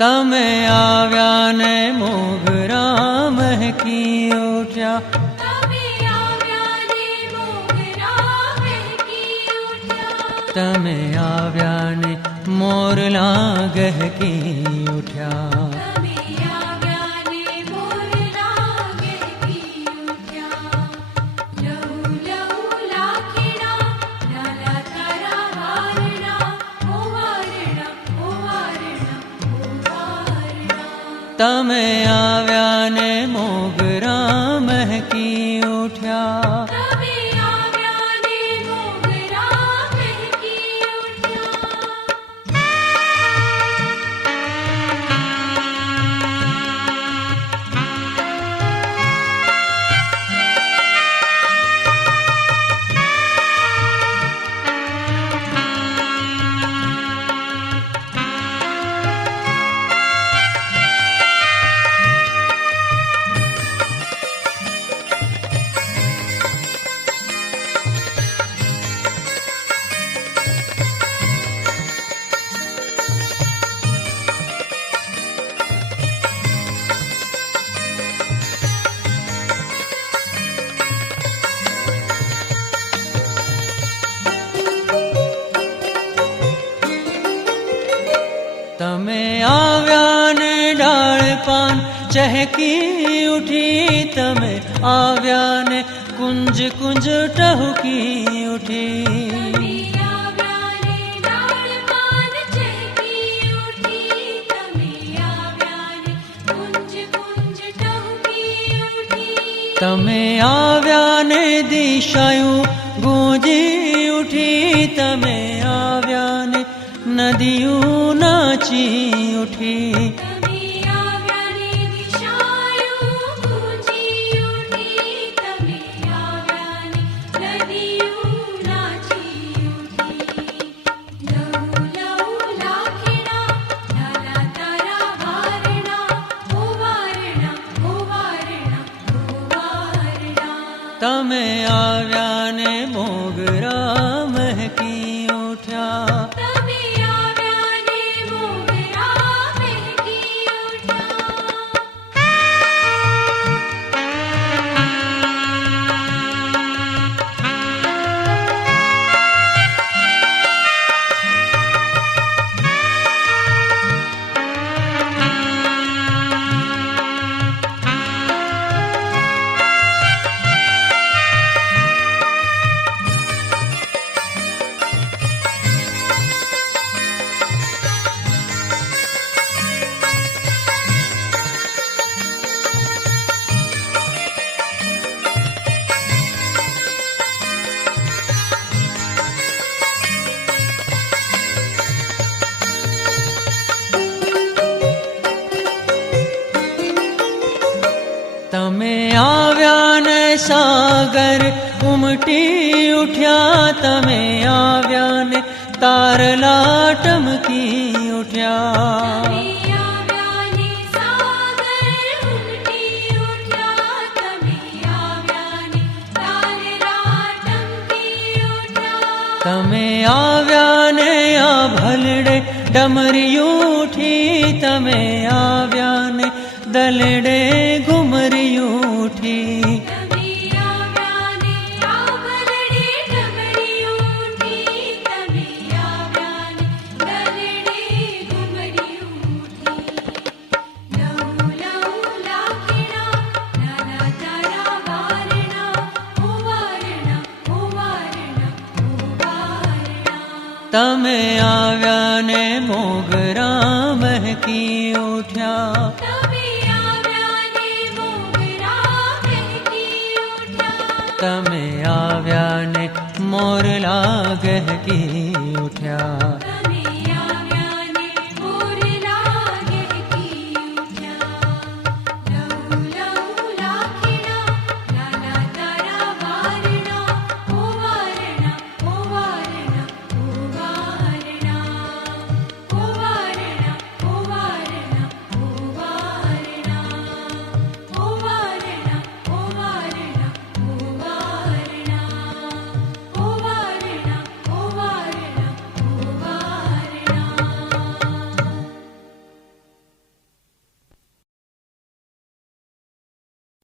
तमे आव्या ने मोगरा महकी उठ्या। तमे आव्या ने मोगरा महकी उठ्या। तमे आव्या ने मोरला गहकी उठ्या। तमे आव्या ने मोरला गहकी उठ्या। लहू लहू लाखीना लाला तारा वारणा ओ वारणा ओ वारणा ओ वारणा। तमे आव्या ने मोगरा महकी उठ्या। तमे आव्या ने मोगरा महकी उठ्या। तमे आव्या ने डाल पान चहकी उठी। तमे आव्या ने कुंज कुंज टहकी उठी। तमे आव्या ने डाल पान चहकी उठी। तमे आव्या ने कुंज कुंज टहकी उठी। तमे आव्या ने दिशायूं गूंजी उठी। तमे आव्या ने नदियूं नाची उठी। तमे आव्या ने दिशायूं गूंजी उठी। तमे आव्या ने नदियूं नाची उठी। लहू लहू लाखीना लाला तारा वारणा ओ वारणा ओ वारणा ओ वारणा। तमे आव्या ने मोगरा महकी उठ्या। तमे आव्या ने मोगरा महकी उठ्या। तमे आव्या ने सागर उमटी उठ्या। तमे आव्या ने तारला टमकी उठ्या। तमे आव्या ने सागर उमटी उठ्या। तमे आव्या ने तारला टमकी उठ्या। तमे आव्या ने आ भलड़े डमरियूं उठी। तमे आव्या ने दलड़े घुमरियूं उठी। तमे आव्या ने आ भलड़े डमरियूं उठी। तमे आव्या ने दलड़े घुमरियूं उठी। लहू लहू लाखीना लाला तारा वारणा ओ वारणा ओ वारणा ओ वारणा। तमे आव्या ने मोगरा महकी उठ्या। तमे आव्या ने मोगरा महकी उठ्या। तमे आव्या ने मोरला गहकी उठ्या।